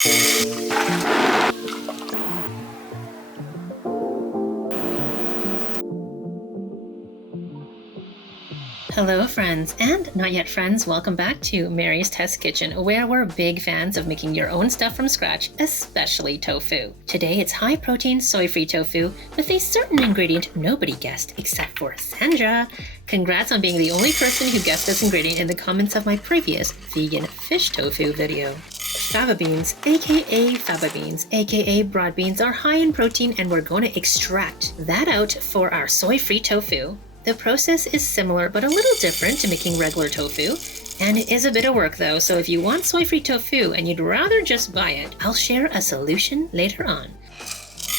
Hello friends, and not yet friends, welcome back to Mary's Test Kitchen, where we're big fans of making your own stuff from scratch, especially tofu. Today it's high-protein soy-free tofu with a certain ingredient nobody guessed except for Sandra. Congrats on being the only person who guessed this ingredient in the comments of my previous vegan fish tofu video. Fava beans, aka broad beans, are high in protein, and we're going to extract that out for our soy-free tofu. The process is similar but a little different to making regular tofu, and it is a bit of work though, so if you want soy-free tofu and you'd rather just buy it, I'll share a solution later on.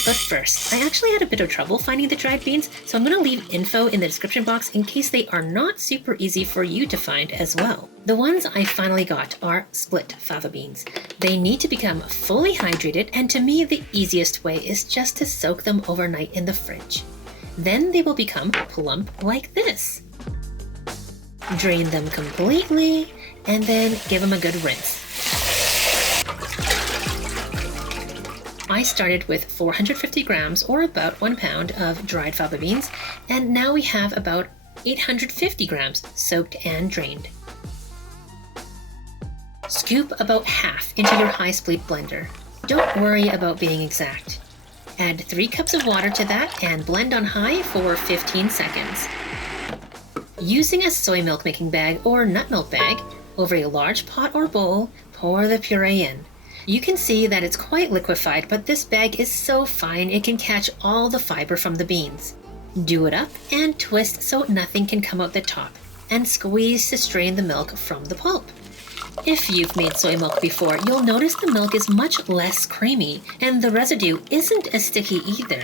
But first, I actually had a bit of trouble finding the dried beans, so I'm going to leave info in the description box in case they are not super easy for you to find as well. The ones I finally got are split fava beans. They need to become fully hydrated, and to me the easiest way is just to soak them overnight in the fridge. Then they will become plump like this. Drain them completely and then give them a good rinse. I started with 450 grams or about 1 pound of dried fava beans, and now we have about 850 grams soaked and drained. Scoop about half into your high-speed blender. Don't worry about being exact. Add 3 cups of water to that and blend on high for 15 seconds. Using a soy milk making bag or nut milk bag, over a large pot or bowl, pour the puree in. You can see that it's quite liquefied, but this bag is so fine it can catch all the fiber from the beans. Do it up and twist so nothing can come out the top, and squeeze to strain the milk from the pulp. If you've made soy milk before, you'll notice the milk is much less creamy, and the residue isn't as sticky either.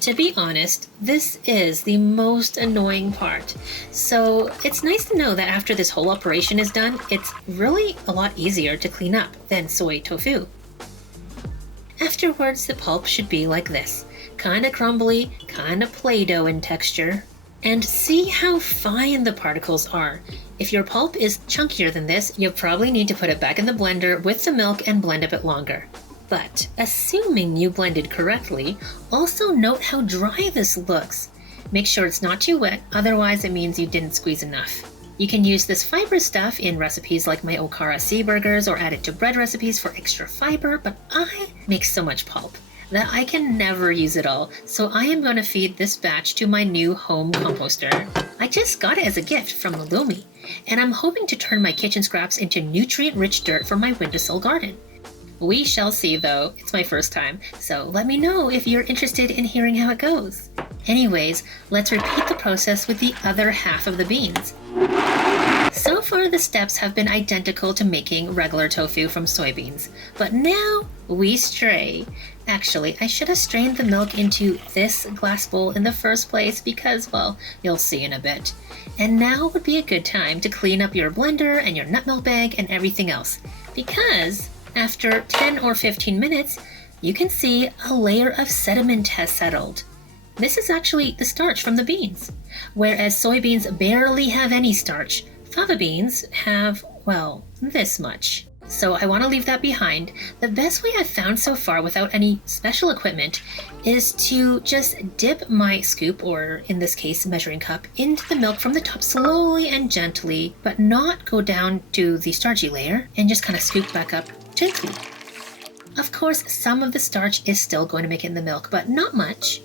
To be honest, this is the most annoying part. So it's nice to know that after this whole operation is done, it's really a lot easier to clean up than soy tofu. Afterwards, the pulp should be like this, kinda crumbly, kinda Play-Doh in texture. And see how fine the particles are. If your pulp is chunkier than this, you'll probably need to put it back in the blender with the milk and blend a bit longer. But assuming you blended correctly, also note how dry this looks. Make sure it's not too wet, otherwise it means you didn't squeeze enough. You can use this fiber stuff in recipes like my okara sea burgers or add it to bread recipes for extra fiber, but I make so much pulp that I can never use it all, so I am going to feed this batch to my new home composter. I just got it as a gift from Lumi, and I'm hoping to turn my kitchen scraps into nutrient-rich dirt for my windowsill garden. We shall see though, it's my first time, so let me know if you're interested in hearing how it goes. Anyways, let's repeat the process with the other half of the beans. So far the steps have been identical to making regular tofu from soybeans, but now we stray. Actually, I should have strained the milk into this glass bowl in the first place because, well, you'll see in a bit. And now would be a good time to clean up your blender and your nut milk bag and everything else, because after 10 or 15 minutes, you can see a layer of sediment has settled. This is actually the starch from the beans. Whereas soybeans barely have any starch, fava beans have, well, this much. So I want to leave that behind. The best way I've found so far without any special equipment is to just dip my scoop, or in this case measuring cup, into the milk from the top slowly and gently, but not go down to the starchy layer, and just kind of scoop back up gently. Of course, some of the starch is still going to make it in the milk, but not much.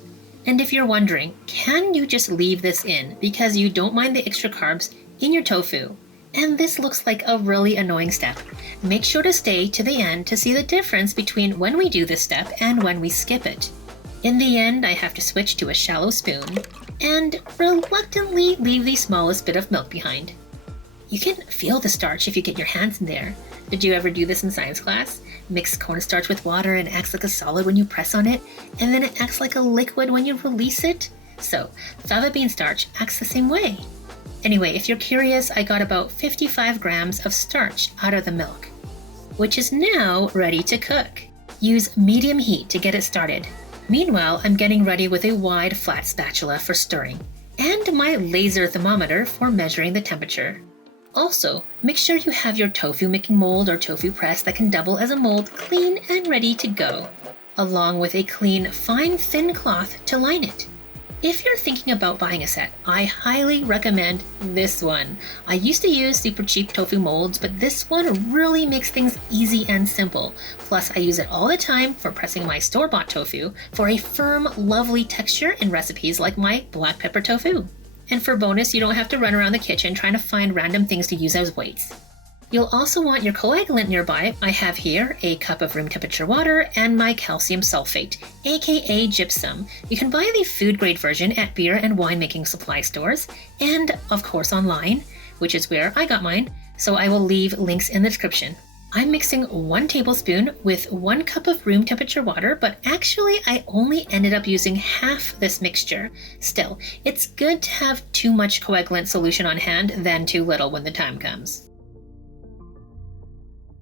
And if you're wondering, can you just leave this in because you don't mind the extra carbs in your tofu? And this looks like a really annoying step. Make sure to stay to the end to see the difference between when we do this step and when we skip it. In the end, I have to switch to a shallow spoon and reluctantly leave the smallest bit of milk behind. You can feel the starch if you get your hands in there. Did you ever do this in science class? Mix cornstarch with water and it acts like a solid when you press on it, and then it acts like a liquid when you release it? So, fava bean starch acts the same way. Anyway, if you're curious, I got about 55 grams of starch out of the milk, which is now ready to cook. Use medium heat to get it started. Meanwhile, I'm getting ready with a wide flat spatula for stirring, and my laser thermometer for measuring the temperature. Also, make sure you have your tofu making mold or tofu press that can double as a mold clean and ready to go, along with a clean, fine, thin cloth to line it. If you're thinking about buying a set, I highly recommend this one. I used to use super cheap tofu molds, but this one really makes things easy and simple. Plus, I use it all the time for pressing my store-bought tofu for a firm, lovely texture in recipes like my black pepper tofu. And for bonus, you don't have to run around the kitchen trying to find random things to use as weights. You'll also want your coagulant nearby. I have here a cup of room temperature water and my calcium sulfate, aka gypsum. You can buy the food grade version at beer and winemaking supply stores, and of course online, which is where I got mine, so I will leave links in the description. I'm mixing 1 tablespoon with 1 cup of room temperature water, but actually I only ended up using half this mixture. Still, it's good to have too much coagulant solution on hand than too little when the time comes.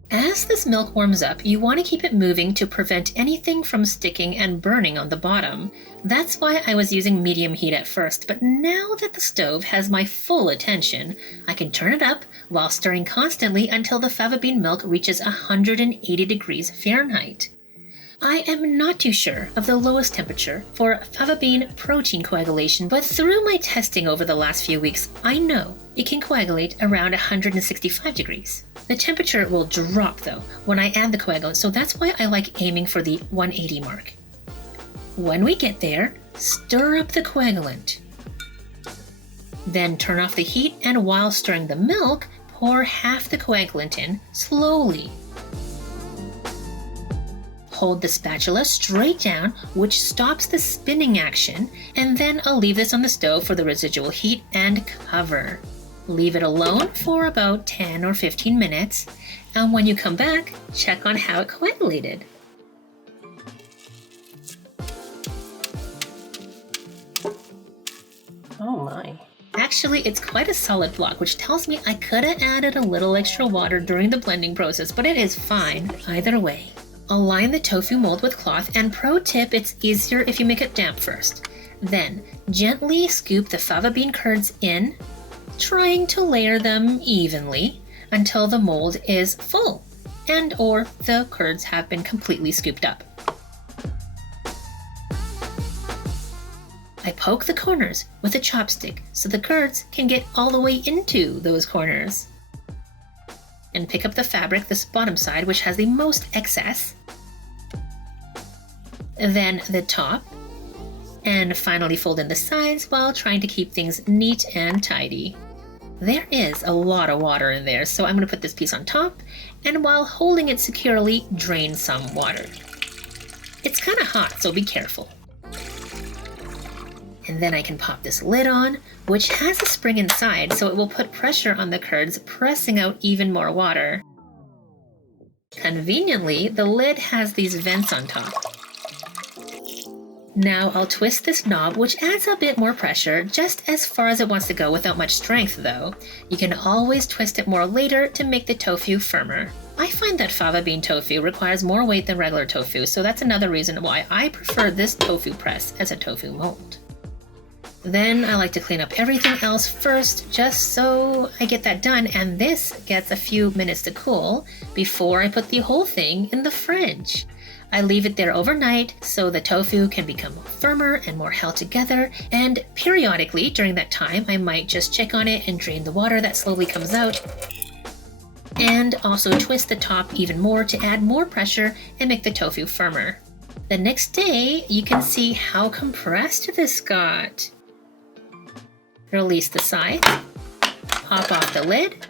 As this milk warms up, you want to keep it moving to prevent anything from sticking and burning on the bottom. That's why I was using medium heat at first, but now that the stove has my full attention, I can turn it up while stirring constantly until the fava bean milk reaches 180 degrees Fahrenheit. I am not too sure of the lowest temperature for fava bean protein coagulation, but through my testing over the last few weeks, I know it can coagulate around 165 degrees. The temperature will drop though when I add the coagulant, so that's why I like aiming for the 180 mark. When we get there, stir up the coagulant. Then turn off the heat, and while stirring the milk, pour half the coagulant in slowly. Hold the spatula straight down, which stops the spinning action, and then I'll leave this on the stove for the residual heat and cover. Leave it alone for about 10 or 15 minutes, and when you come back, check on how it coagulated. Oh my. Actually, it's quite a solid block, which tells me I could have added a little extra water during the blending process, but it is fine either way. Align the tofu mold with cloth, and pro tip, it's easier if you make it damp first. Then, gently scoop the fava bean curds in, trying to layer them evenly until the mold is full and or the curds have been completely scooped up. I poke the corners with a chopstick so the curds can get all the way into those corners. And pick up the fabric, this bottom side, which has the most excess. Then the top. And finally fold in the sides while trying to keep things neat and tidy. There is a lot of water in there, so I'm going to put this piece on top, and while holding it securely, drain some water. It's kind of hot, so be careful. And then I can pop this lid on, which has a spring inside, so it will put pressure on the curds, pressing out even more water. Conveniently, the lid has these vents on top. Now I'll twist this knob, which adds a bit more pressure, just as far as it wants to go without much strength though. You can always twist it more later to make the tofu firmer. I find that fava bean tofu requires more weight than regular tofu, so that's another reason why I prefer this tofu press as a tofu mold. Then I like to clean up everything else first, just so I get that done, and this gets a few minutes to cool before I put the whole thing in the fridge. I leave it there overnight so the tofu can become firmer and more held together, and periodically during that time I might just check on it and drain the water that slowly comes out, and also twist the top even more to add more pressure and make the tofu firmer. The next day you can see how compressed this got. Release the sides, pop off the lid,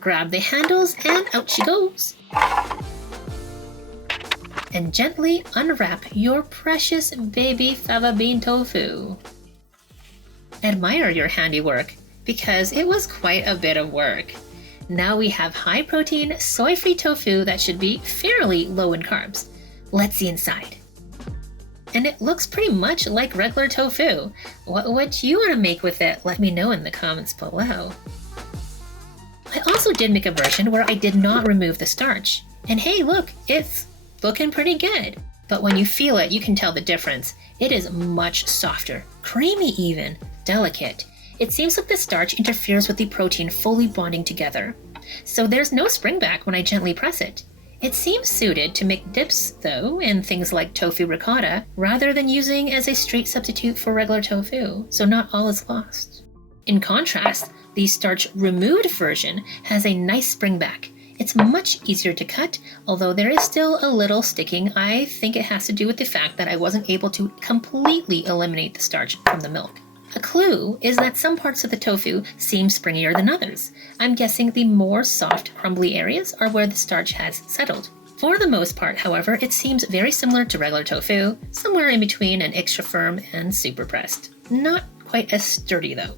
grab the handles, and out she goes. And gently unwrap your precious baby fava bean tofu. Admire your handiwork, because it was quite a bit of work. Now we have high protein, soy-free tofu that should be fairly low in carbs. Let's see inside. And it looks pretty much like regular tofu. What would you want to make with it? Let me know in the comments below. I also did make a version where I did not remove the starch. And hey, look, it's looking pretty good. But when you feel it, you can tell the difference. It is much softer, creamy even, delicate. It seems like the starch interferes with the protein fully bonding together. So there's no springback when I gently press it. It seems suited to make dips, though, in things like tofu ricotta, rather than using as a straight substitute for regular tofu, so not all is lost. In contrast, the starch-removed version has a nice springback. It's much easier to cut, although there is still a little sticking. I think it has to do with the fact that I wasn't able to completely eliminate the starch from the milk. A clue is that some parts of the tofu seem springier than others. I'm guessing the more soft, crumbly areas are where the starch has settled. For the most part, however, it seems very similar to regular tofu, somewhere in between an extra firm and super pressed. Not quite as sturdy though.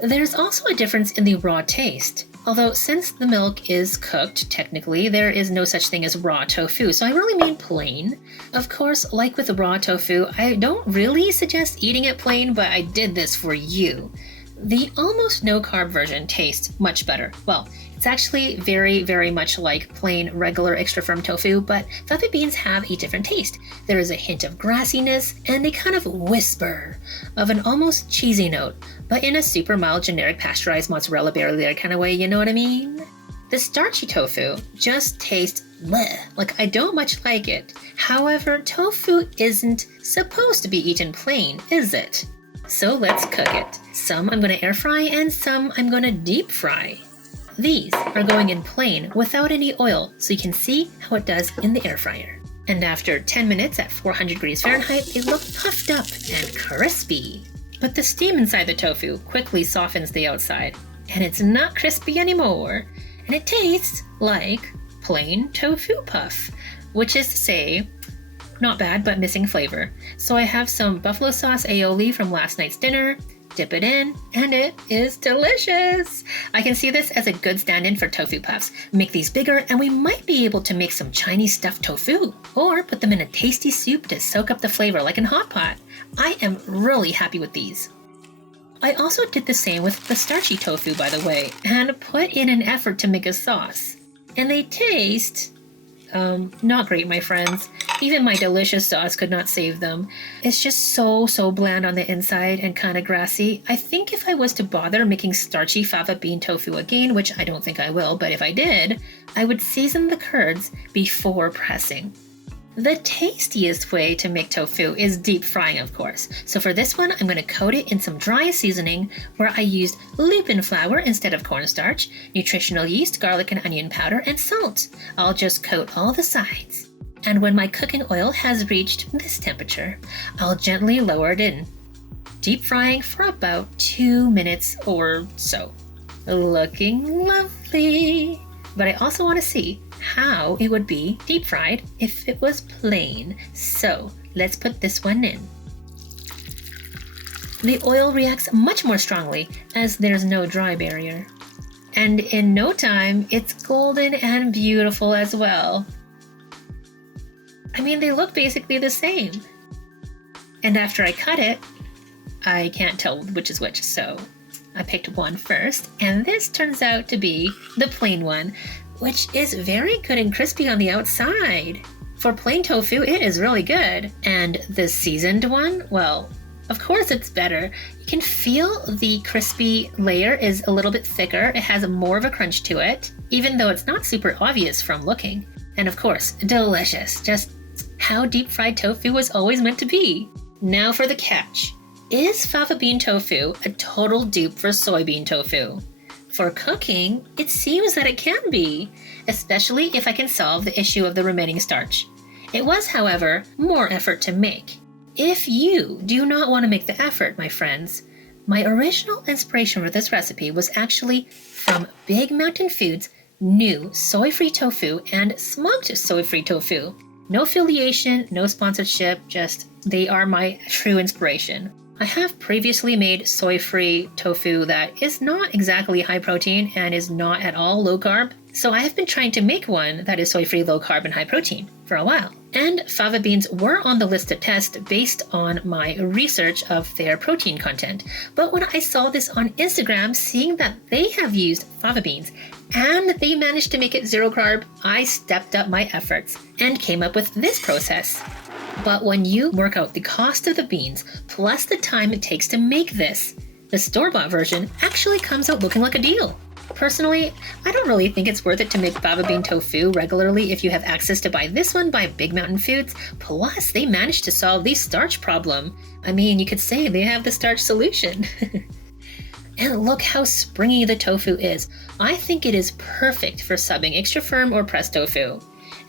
There's also a difference in the raw taste. Although since the milk is cooked, technically, there is no such thing as raw tofu, so I really mean plain. Of course, like with raw tofu, I don't really suggest eating it plain, but I did this for you. The almost no-carb version tastes much better. Well, it's actually very, very much like plain, regular, extra-firm tofu, but fava beans have a different taste. There is a hint of grassiness and a kind of whisper of an almost cheesy note, but in a super mild, generic, pasteurized mozzarella barrier kind of way, you know what I mean? The starchy tofu just tastes bleh, like I don't much like it. However, tofu isn't supposed to be eaten plain, is it? So let's cook it. Some I'm going to air fry and some I'm going to deep fry. These are going in plain without any oil, so you can see how it does in the air fryer. And after 10 minutes at 400 degrees Fahrenheit, they look puffed up and crispy. But the steam inside the tofu quickly softens the outside, and it's not crispy anymore. And it tastes like plain tofu puff, which is to say, not bad, but missing flavor. So I have some buffalo sauce aioli from last night's dinner, dip it in, and it is delicious. I can see this as a good stand-in for tofu puffs. Make these bigger, and we might be able to make some Chinese stuffed tofu, or put them in a tasty soup to soak up the flavor like in hot pot. I am really happy with these. I also did the same with the starchy tofu, by the way, and put in an effort to make a sauce. And they taste not great, my friends. Even my delicious sauce could not save them. It's just so bland on the inside and kind of grassy. I think if I was to bother making starchy fava bean tofu again, which I don't think I will, but if I did, I would season the curds before pressing. The tastiest way to make tofu is deep frying, of course. So for this one, I'm going to coat it in some dry seasoning where I used lupin flour instead of cornstarch, nutritional yeast, garlic and onion powder, and salt. I'll just coat all the sides. And when my cooking oil has reached this temperature, I'll gently lower it in, deep frying for about 2 minutes or so. Looking lovely. But I also want to see how it would be deep fried if it was plain. So let's put this one in. The oil reacts much more strongly as there's no dry barrier. And in no time, it's golden and beautiful as well. I mean, they look basically the same. And after I cut it, I can't tell which is which, so I picked one first, and this turns out to be the plain one, which is very good and crispy on the outside. For plain tofu, it is really good. And the seasoned one, well, of course it's better. You can feel the crispy layer is a little bit thicker. It has more of a crunch to it, even though it's not super obvious from looking. And of course, delicious. Just how deep fried tofu was always meant to be. Now for the catch. Is fava bean tofu a total dupe for soybean tofu? For cooking, it seems that it can be, especially if I can solve the issue of the remaining starch. It was, however, more effort to make. If you do not want to make the effort, my friends, my original inspiration for this recipe was actually from Big Mountain Foods' new soy-free tofu and smoked soy-free tofu. No affiliation, no sponsorship, just they are my true inspiration. I have previously made soy-free tofu that is not exactly high protein and is not at all low carb, so I have been trying to make one that is soy-free, low carb, and high protein for a while. And fava beans were on the list to test based on my research of their protein content. But when I saw this on Instagram, seeing that they have used fava beans and they managed to make it zero carb, I stepped up my efforts and came up with this process. But when you work out the cost of the beans plus the time it takes to make this, The store-bought version actually comes out looking like a deal. Personally, I don't really think it's worth it to make fava bean tofu regularly if you have access to buy this one by Big Mountain Foods. Plus, they managed to solve the starch problem. I mean, you could say they have the starch solution. And look how springy the tofu is. I think it is perfect for subbing extra firm or pressed tofu.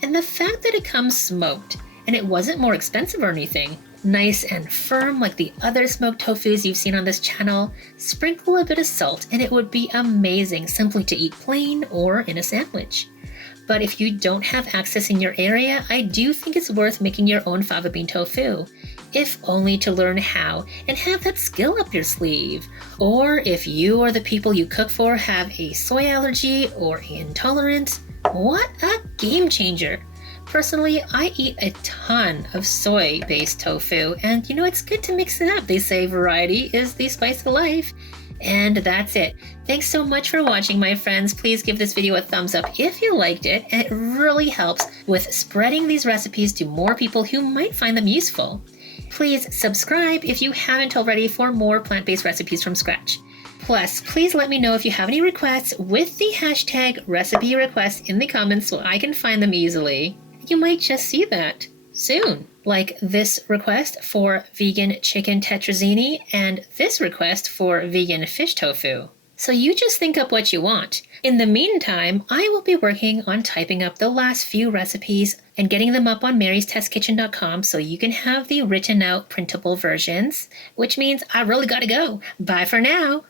And the fact that it comes smoked, and it wasn't more expensive or anything, nice and firm like the other smoked tofus you've seen on this channel, sprinkle a bit of salt and it would be amazing simply to eat plain or in a sandwich. But if you don't have access in your area, I do think it's worth making your own fava bean tofu, if only to learn how and have that skill up your sleeve. Or if you or the people you cook for have a soy allergy or intolerance, what a game changer! Personally, I eat a ton of soy-based tofu, and it's good to mix it up. They say variety is the spice of life. And that's it. Thanks so much for watching, my friends. Please give this video a thumbs up if you liked it, and it really helps with spreading these recipes to more people who might find them useful. Please subscribe if you haven't already for more plant-based recipes from scratch. Plus, please let me know if you have any requests with the hashtag recipe requests in the comments so I can find them easily. You might just see that soon, like this request for vegan chicken tetrazzini and this request for vegan fish tofu. So you just think up what you want. In the meantime, I will be working on typing up the last few recipes and getting them up on marystestkitchen.com so you can have the written out printable versions, which means I really gotta go. Bye for now.